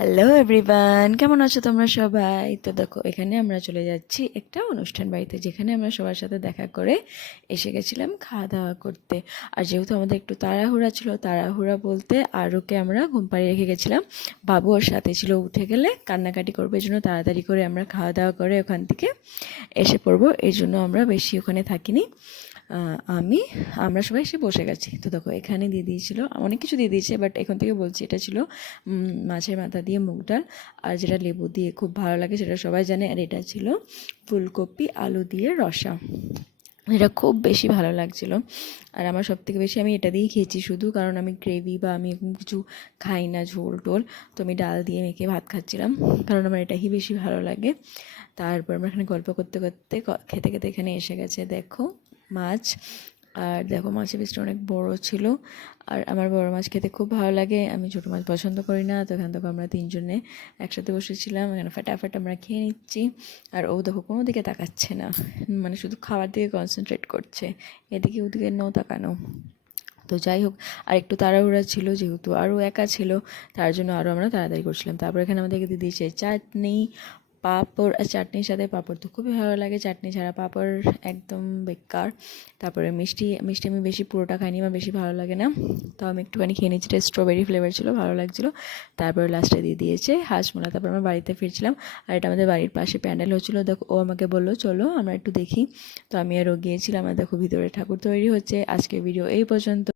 Hello everyone, কেমন আছো তোমরা সবাই? তো দেখো, এখানে আমরা চলে যাচ্ছি একটা অনুষ্ঠান বাড়িতে, যেখানে আমরা সবার সাথে দেখা করে এসে গেছিলাম খাওয়া দাওয়া করতে। আর যেহেতু আমাদের একটু তাড়াহুড়া ছিল, তাড়াহুড়া বলতে আরুকে আমরা ঘুম পাড়িয়ে রেখে গেছিলাম। বাবু ওর সাথে ছিল, উঠে গেলে কান্নাকাটি করবে, এই জন্য তাড়াতাড়ি করে আমরা খাওয়া দাওয়া করে ওখান থেকে এসে পড়বো, এই জন্য আমরা বেশি ওখানে থাকিনি। আমি আমরা সবাই এসে বসে গেছি। তো দেখো, এখানে দিয়ে দিয়েছিল, অনেক কিছু দিয়ে দিয়েছে, বাট এখন থেকে বলছি, এটা ছিল মাছের মাথা দিয়ে মুগ ডাল, আর যেটা লেবু দিয়ে খুব ভালো লাগে সেটা সবাই জানে। আর এটা ছিল ফুলকপি আলু দিয়ে রসা, এটা খুব বেশি ভালো লাগছিলো। আর আমার সবথেকে বেশি আমি এটা দিয়েই খেয়েছি শুধু, কারণ আমি গ্রেভি বা আমি এরকম কিছু খাই না, ঝোল টোল। তো আমি ডাল দিয়ে মেখে ভাত খাচ্ছিলাম, কারণ আমার এটাই বেশি ভালো লাগে। তারপর আমরা এখানে গল্প করতে করতে খেতে খেতে এখানে এসে গেছে দেখো মাছ। আর দেখো, মাছের পিসটা অনেক বড় ছিল, আর আমার বড় মাছ খেতে খুব ভালো লাগে, আমি ছোটো মাছ পছন্দ করি না। তো এখান থেকে আমরা তিনজনে একসাথে বসেছিলাম, এখানে ফাটাফাট আমরা খেয়ে নিচ্ছি। আর ও দেখো কোনো দিকে তাকাচ্ছে না, মানে শুধু খাওয়ার দিকে কনসেন্ট্রেট করছে, এদিকে ওদিকে তাকানো। তো যাই হোক, আর একটু তাড়াহুড়া ছিল যেহেতু আরও একা ছিল, তার জন্য আরও আমরা তাড়াতাড়ি করছিলাম। তারপর এখানে আমাদেরকে দিয়ে দিয়েছে চাটনি, পাঁপড়। আর চাটনির সাথে পাঁপড় তো খুবই ভালো লাগে, চাটনি ছাড়া পাঁপড় একদম বেকার। তারপরে মিষ্টি মিষ্টি আমি বেশি পুরোটা খাইনি, আমার বেশি ভালো লাগে না, তো আমি একটুখানি খেয়ে নিচ্ছি, স্ট্রবেরি ফ্লেভার ছিল, ভালো লাগছিলো। তারপরে লাস্টে দিয়ে দিয়েছে হাঁসমোলা। তারপর আমরা বাড়িতে ফিরছিলাম, আর এটা আমাদের বাড়ির পাশে প্যান্ডেল হচ্ছিলো। দেখো, ও আমাকে বললো চলো আমরা একটু দেখি, তো আমি আরও গিয়েছিলাম। আর দেখো, ভিতরে ঠাকুর তৈরি হচ্ছে। আজকের ভিডিও এই পর্যন্ত।